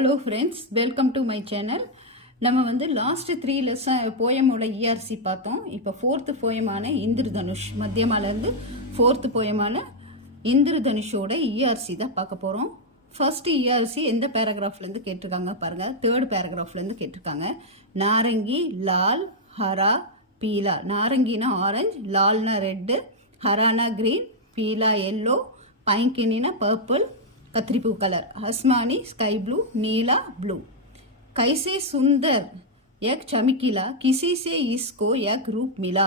Hello friends, welcome to my channel. நம்ம வந்து last 3 lesson போயமோட ERC பார்த்தோம். இப்போ 4th போயமான இந்திரதனுஷ், மத்தியமாலேருந்து 4th போயமான இந்திரதனுஷோட இஆர்சி தான் பார்க்க போகிறோம். ஃபர்ஸ்ட் இஆர்சி எந்த பேராகிராஃப்லேருந்து கேட்டிருக்காங்க பாருங்கள். 3rd பேராகிராஃப்லேருந்து கேட்டிருக்காங்க. நாரங்கி, லால், ஹரா, பீலா. நாரங்கினா ஆரஞ்சு, லால்னா ரெட்டு, ஹரானா கிரீன், பீலா எல்லோ, பைங்கினா பர்பிள், कतरीपू कलर, आसमानी स्काई ब्लू, नीला ब्लू. कैसे सुंदर एक चमकीला, किसी से इसको एक रूप मिला,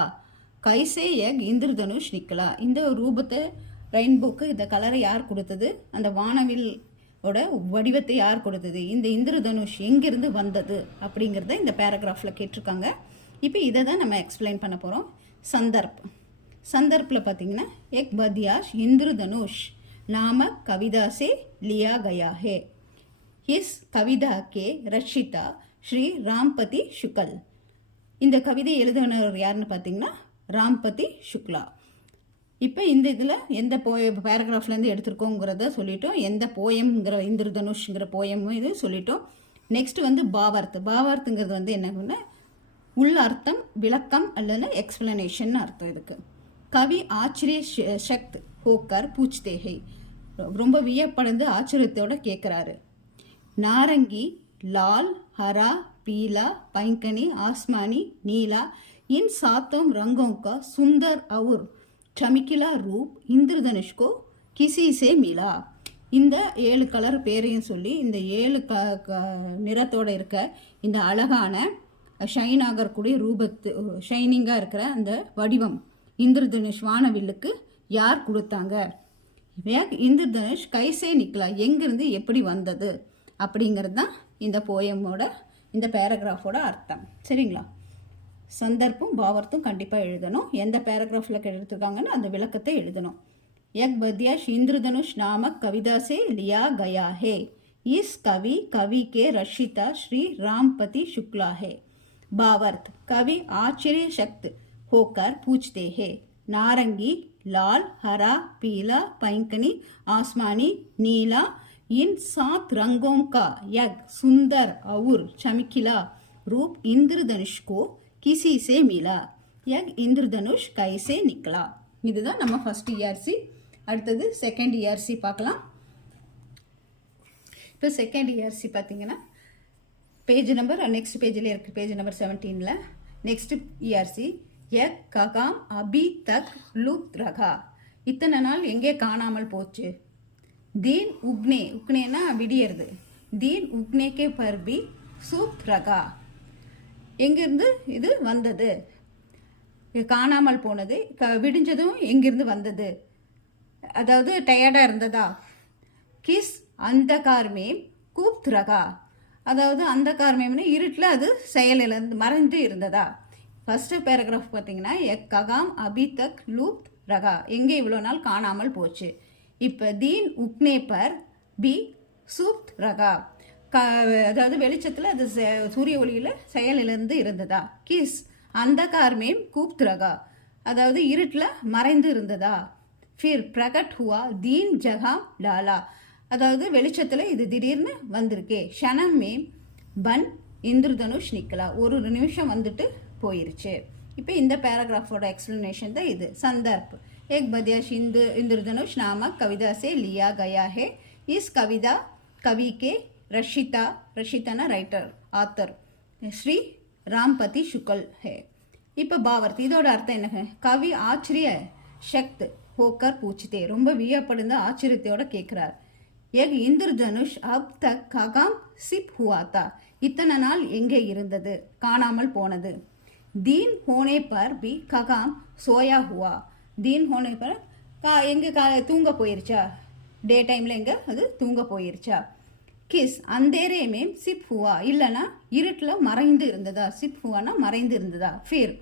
कैसे एक इंद्रधनुष निकला. இந்த ரூபத்தை ரெயின்போக்கு இந்த கலரை யார் கொடுத்தது, அந்த வானவில் ஓட வடிவத்தை யார் கொடுத்தது, இந்த இந்திரதனுஷ் எங்கிருந்து வந்தது அப்படிங்கிறத இந்த பேராகிராஃபில் கேட்டிருக்காங்க. இப்போ இதை தான் நம்ம எக்ஸ்பிளைன் பண்ண போகிறோம். சந்தர்ப்பில் பார்த்தீங்கன்னா एक बदियाश इंद्रधनुष नामक कविता से लिया गया है. इस कविता के रचिता श्री रामपति शुक्ल. இந்த கவிதை எழுதினவர் யாருன்னு பார்த்தீங்கன்னா ராம்பதி சுக்லா. இப்போ இந்த இதில் எந்த பேராகிராஃப்லேருந்து எடுத்திருக்கோங்கிறத சொல்லிட்டோம். எந்த போயம்ங்கிற இந்திரதனுஷ்ங்கிற போயம் இது சொல்லிட்டோம். நெக்ஸ்ட் வந்து பாவார்த்துங்கிறது வந்து என்னன்னா உள் அர்த்தம், விளக்கம் அல்லது எக்ஸ்பிளனேஷன் அர்த்தம். இதுக்கு கவி ஆச்சரிய சக்த் ஹோக்கர் பூச்தே ஹை, ரொம்ப வியப்படைந்து ஆச்சரியத்தோட கேட்குறாரு. நாரங்கி, லால், ஹரா, पीला, पैंकनी, आसमानी, नीला, इन सातों रंगों का सुंदर और चमकीला रूप इंद्रधनुष को किसी से मिला. இந்த 7 கலர் பேரையும் சொல்லி இந்த 7 நிறத்தோட இருக்க இந்த அழகான ஷைன் ஆகக்கூடிய ஷைனிங்காக இருக்கிற அந்த வடிவம் இந்திரதனுஷ் வானவில்லுக்கு யார் கொடுத்தாங்க. இந்திரதனுஷ் கைசே நிக்கலா, எங்கிருந்து எப்படி வந்தது அப்படிங்கிறது தான் இந்த போயமோட இந்த பேராகிராஃபோட அர்த்தம். சரிங்களா? சந்தர்ப்பும் பாவர்த்தும் கண்டிப்பாக எழுதணும். எந்த பேராகிராஃபில் எடுத்துருக்காங்கன்னு அந்த விளக்கத்தை எழுதணும். एक बदियाश इंद्रधनुष नामक कविता से लिया गया है. इस कवि के रचिता श्री रामपति शुक्ला है. भावार्थ कवि आश्चर्य शक्त होकर पूछते हैं. नारंगी, लाल, हरा, पीला, पैंकनी, आसमानी, नीला, इन 7 रंगों का एक सुंदर और चमकीला रूप इंद्रधनुष को किसी से मिला. एक इंद्रधनुष कैसे निकला. இதுதான் நம்ம ஃபர்ஸ்ட் இஆர்சி. அடுத்தது செகண்ட் இஆர்சி பார்க்கலாம். இப்போ செகண்ட் இஆர்சி பார்த்தீங்கன்னா பேஜ் நம்பர் நெக்ஸ்ட் பேஜில் இருக்குது, பேஜ் நம்பர் 17ல். நெக்ஸ்ட் இஆர்சி एक कगाम अभी तक लुप्त रहा. இத்தனை நாள் எங்கே காணாமல் போச்சு. दीन उगनेना விடியறது. दीन उगने के पर भी सुप्त रहा. எங்கிருந்து இது வந்தது, காணாமல் போனது, விடிஞ்சதும் எங்கிருந்து வந்தது, அதாவது டயர்டாக இருந்ததா. கிஸ் அந்தகார்மே கூப்த் ரகா, அதாவது அந்தகார்மேம்னு இருட்டில் அது செயலிலிருந்து மறைந்து இருந்ததா. ஃபர்ஸ்ட் பேராகிராஃப் பார்த்தீங்கன்னா எக் ககாம் அபி தக் லூப்த் ரகா, எங்கே இவ்வளோ நாள் காணாமல் போச்சு. இப்போ தீன் உக்னே பர் பி சூப்த் ரகா, அதாவது வெளிச்சத்தில் அது சூரிய ஒளியில் செயலிலிருந்து இருந்ததா. கிஸ் அந்தகார்மேம் கூப்த் ரகா, அதாவது இருட்டில் மறைந்து இருந்ததா. ஃபிர் பிரகட் ஹுவா தீன் ஜகாம் லாலா, அதாவது வெளிச்சத்தில் இது திடீர்னு வந்திருக்கே. ஷனம் மேம் பன் இந்திரதனுஷ் நிக்கலா, ஒரு நிமிஷம் வந்துட்டு போயிருச்சு. இப்போ இந்த பேராகிராஃபோட எக்ஸ்பிளனேஷன் தான் இது. संदर्भ एक बदियाश इंद्रधनुष नामक कविता से लिया गया है. इस कविता कवि के रचिता ना राइटर ऑथर श्री रामपति शुक्ल है. இப்போ பாவர்த் இதோட அர்த்தம் என்ன. கவி ஆச்சரிய சக்த் ஹோக்கர் பூச்சித்தே, ரொம்ப வியப்படைந்த ஆச்சரியத்தோட கேட்குறார். एक इंद्रधनुष अब तक कगाम सिप हुआ था, இத்தனை நாள் எங்கே இருந்தது, காணாமல் போனது. दीन होने पर भी कगाम सोया हुआ, दीन होने पर எங்கே தூங்க போயிருச்சா, டே டைமில் எங்கே அது தூங்க போயிருச்சா. கிஸ் அந்தேரே மேம் சிப் ஹுவா, இல்லைனா இருட்டில் மறைந்து இருந்ததா. சிப் ஹுவானா மறைந்து இருந்ததா. ஃபிர்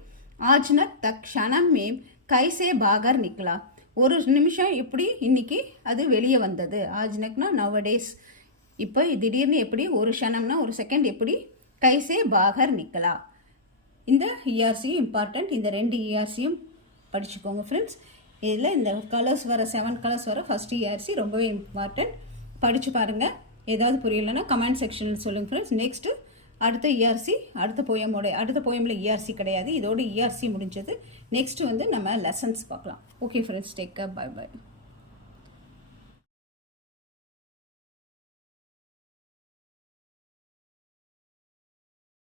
ஆஜ்னக் தக் ஷனம் மேம் கைசே பாகர் நிக்கலா, ஒரு நிமிஷம் இப்படி இன்னைக்கு அது வெளியே வந்தது. ஆஜ்னக்னா நவடேஸ், இப்போ திடீர்னு எப்படி ஒரு க்ஷணம்னா ஒரு செகண்ட் எப்படி கைசே பாகர் நிக்கலா. இந்த இஆர்சியும் இம்பார்ட்டண்ட். இந்த 2 இஆர்சியும் படிச்சுக்கோங்க ஃப்ரெண்ட்ஸ். இதில் இந்த கலர்ஸ் வர 7 கலர்ஸ் வர ஃபஸ்ட் இஆர்சி ரொம்பவே இம்பார்ட்டண்ட். படித்து பாருங்கள். ஏதாவது புரியலைன்னா கமெண்ட் செக்ஷனில் சொல்லுங்கள் ஃப்ரெண்ட்ஸ். நெக்ஸ்ட்டு அடுத்த இஆர்சி அடுத்த போயமில் இஆர்சி கிடையாது, இதோட இஆர்சி முடிஞ்சது. நெக்ஸ்ட்டு வந்து நம்ம லெசன்ஸ் பார்க்கலாம். Okay friends, take care, bye by.